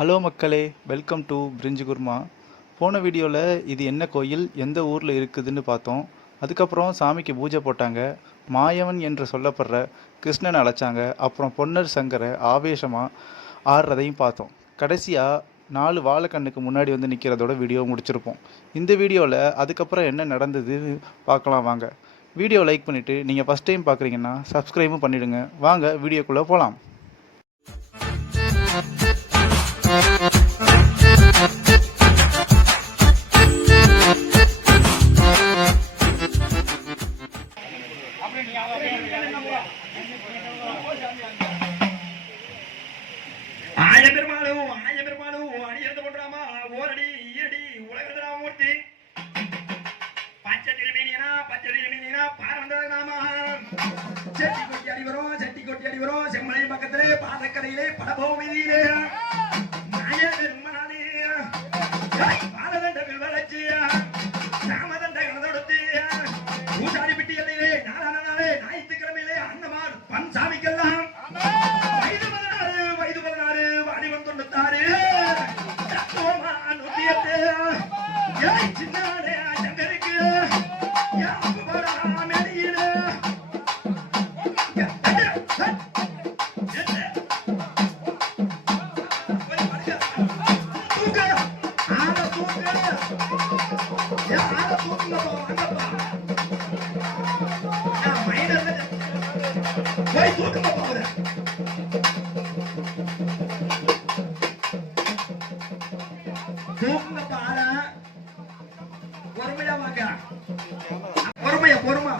Hello மக்களே, welcome to பிரிஞ்சு குருமா. போன வீடியோவில் இது என்ன கோயில், எந்த ஊரில் இருக்குதுன்னு பார்த்தோம். அதுக்கப்புறம் சாமிக்கு பூஜை போட்டாங்க. மாயவன் என்று சொல்லப்படுற கிருஷ்ணனை அழைச்சாங்க. அப்புறம் பொன்னர் சங்கரை ஆவேசமாக ஆடுறதையும் பார்த்தோம். கடைசியாக 4 வாழைக்கண்ணுக்கு முன்னாடி வந்து நிற்கிறதோட வீடியோ முடிச்சிருப்போம். இந்த வீடியோவில் அதுக்கப்புறம் என்ன நடந்ததுன்னு பார்க்கலாம் வாங்க. வீடியோ லைக் பண்ணிவிட்டு நீங்கள் ஃபஸ்ட் டைம் பார்க்குறீங்கன்னா சப்ஸ்கிரைபும் பண்ணிவிடுங்க. வாங்க வீடியோக்குள்ளே போகலாம். சட்டி கொட்டி அடி வரும் செம்மலை பக்கத்திலே பாதக்கரையிலே படபோவிலே பாலதண்டவில் வளர்ச்சி சாமதண்ட கணதொடுத்து கூட்டாடி பிட்டி எல்லையிலே நாளே ஞாயிற்றுக்கிழமையிலே அன்னமார் பன் சாமிக்கெல்லாம் வயது 16 வாடிவன் 96 சின்னானே சங்கருக்கு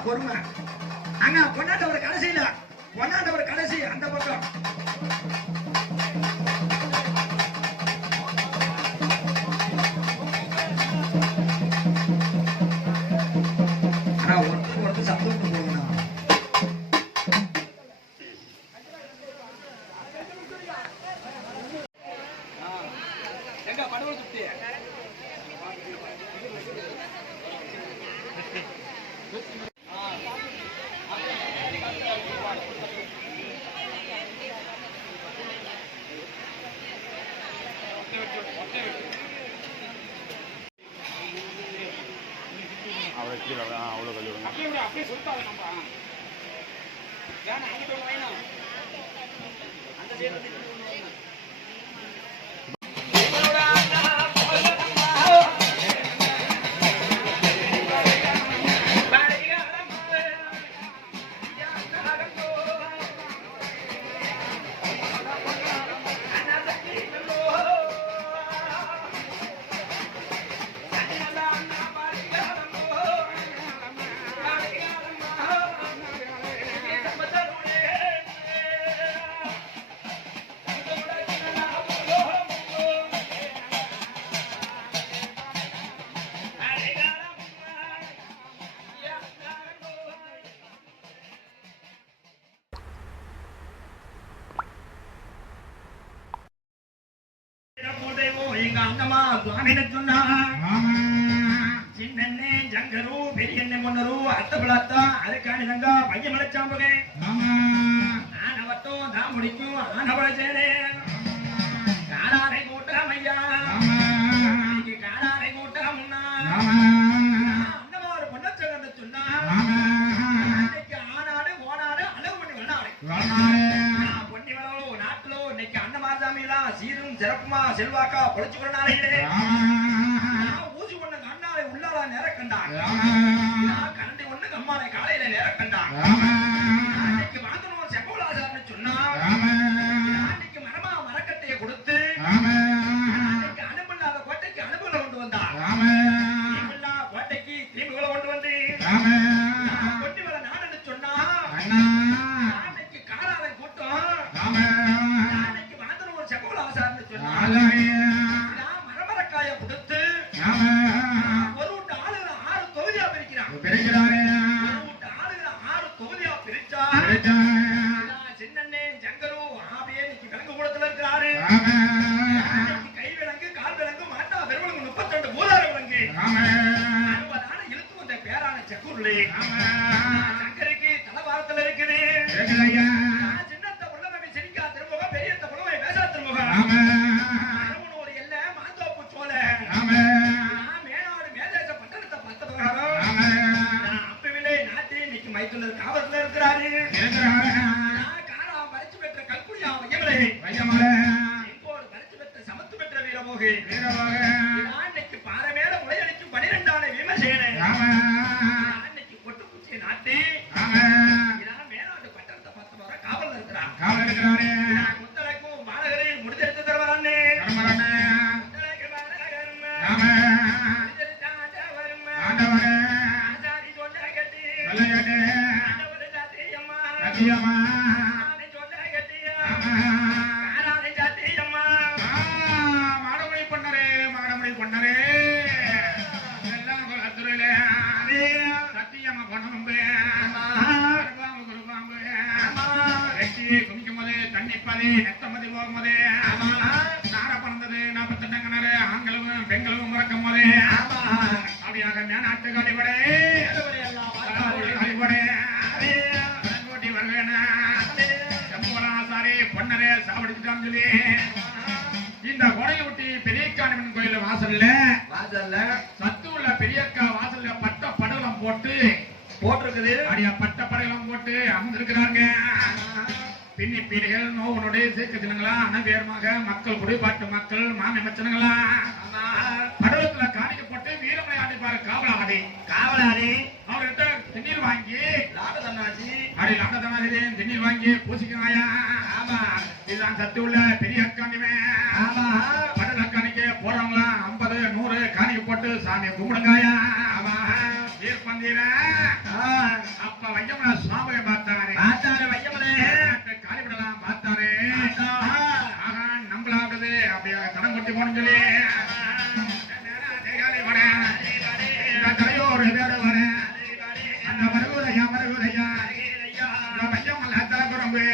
பொறுமை அங்க கொண்டாண்டவர் கடைசியில கொண்டாண்டவர் கடைசி அந்த பக்கம் ஒருத்தர் சத்தம் போகணும். எங்க படுவ சுத்தி அவ்வளோ கல்வி அப்படியே சொல்லிட்டாங்க. நம்ம அங்கிட்ட வேணும் அந்த அந்தமா சுவாமின சொன்னா சின்னே ஜங்கரு பெரியண்ணே முன்னரு அத்தபலத்தா அதுக்கான தங்கா பையன் மலைச்சாம்பகே ஆனவத்தோ தான் முடிக்கும் ஆனவளச்சேனே காடாரை கூட்டம் ஐயா காடாரை கூட்டம் முன்னா அந்தமா ஒரு பொன்னச்சகன்னு சொன்னா இன்னைக்கு ஆனாடு ஓனாடு அளவு பண்ணி வண்ணாடு பொன்னி வளவோ நாட்டிலோ இன்னைக்கு அன்னமாசாமிலாம் சீரும் சிறப்புமா செல்வாக்கா பொழைச்சு கொண்டாலே ஊசி ஒண்ணு கண்ணாலை உள்ளால நேர கண்டான் கரண்டி ஒண்ணு கம்மாலை காலையில நேர கண்டான் அன்னைக்கு வாங்கணும் செப்பலாசான்னு சொன்னா அன்னைக்கு மரமா மரக்கட்டையை கொடுத்து அன்னைக்கு அனுப்பில்லாத கோட்டைக்கு அனுப்புகளை கொண்டு வந்தான் கோட்டைக்கு கிளீம்புகளை கொண்டு வந்து கொட்டி வர நாடுன்னு சொன்னா அன்னைக்கு காலாலை கூட்டம் அன்னைக்கு வாங்கணும் செப்பலாசான்னு சொன்னா மரமரக்காய கொடுத்து ஒரு விட்டு ஆளுகளை 6 தொகுதியா பிரிக்கிறாங்க. 6 தொகுதியா பிரிச்சா சின்னே ஜங்கரு ஆபியே இன்னைக்கு விலங்கு கூடத்துல இருக்கிறாரு. கை விலங்கு கால் விலங்கு மாட்டா பெருவிலங்கு 32 மூதார விலங்கு 60 இழுத்து வந்த பேரான செக்குருளி சங்கருக்கு தலபாரத்துல இருக்குது. சின்னத்த புள்ளமை சிரிக்கா திருமுகம் பெரியத்த புள்ளமை பேசா திருமுகம் வீரபாகு இன்னைக்கு பாறை மேல முளையடிக்கும் 12 விமசேனன் இன்னைக்கு கொட்டு குச்சி நாட்டி இதான் மேலாண்டு பட்டத்தை 10 முறை காவல் இருக்கிறான் முத்தலைக்கும் மாநகரில் முடிதெடுத்து தருவாரான்னு இந்த கோடையொட்டி பெரியக்கானவன் கோயில் வாசல்ல சத்து உள்ள பெரியக்கா வாசல்ல பட்ட படலம் போட்டிருக்குது. அப்படியே பட்ட படலம் போட்டு அமர்ந்திருக்கிறாங்க. பின்னி பீடைகள் நோவனுடைய சேர்க்கச்சினங்களா அனவேர்மாக மக்கள் குடிபாட்டு மக்கள் மாமி மச்சனங்களா படலத்துல காணிக்க போட்டு வீரமலை ஆடிப்பாரு காவலாடி அவர்கிட்ட திண்ணீர் வாங்கி லாட்டதனாசி திண்ணீர் வாங்கி பூசிக்கிறாயா. ஆமா இதுதான் சத்து உள்ள பெரிய அக்காணிவன். ஆமா படல காணிக்க போறவங்களா 50 100 காணிக்க போட்டு சாமி கும்பிடுங்காயா. ஆமா வீரப்பந்தீர அப்ப வையமலை சுவாமியை பார்த்தாரு வையமலை காலிவிடலாம் பார்த்தாரு. நம்பலாடுது அப்படியே கடன் கொட்டி போன சொல்லி தலையோரு வேறு வரேன் அந்த வருகுதையா வையமலை தலைக்குறம்பு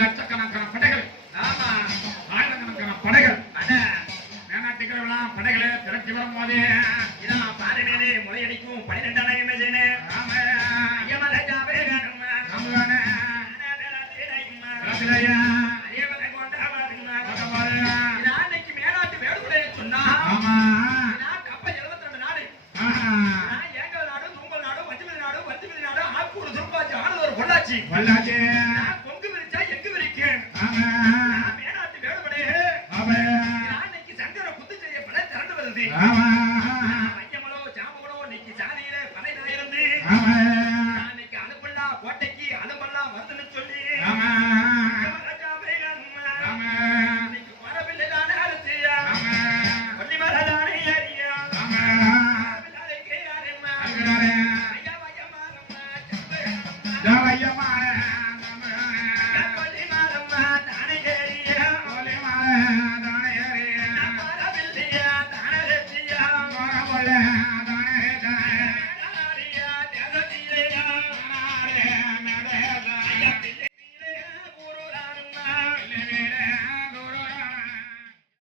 லட்சக்கணக்கான படைகள் ஆயிரக்கணக்கான படைகள் படைகளை திரட்டி வரும் போதே இதான் பாறை மேலே முளையடிக்கும் 12 மேலாட்டு வேடுடைய சொன்னா கப்பல் 72 நாடு ஏங்கல் நாடு நூங்கல் நாடு வஞ்சிமதி நாடு ஆக்கூடு சுருப்பாச்சி ஆனது பொள்ளாச்சி கொங்கு விரிச்சா எங்கு விரிக்கேன் மேலாட்டு வேடுபடைய இன்னைக்கு சங்கர குத்து செய்ய பல திரண்டு வருது. வையமலோ ஜாமகளோ இன்னைக்கு சாதியில பலை இருந்து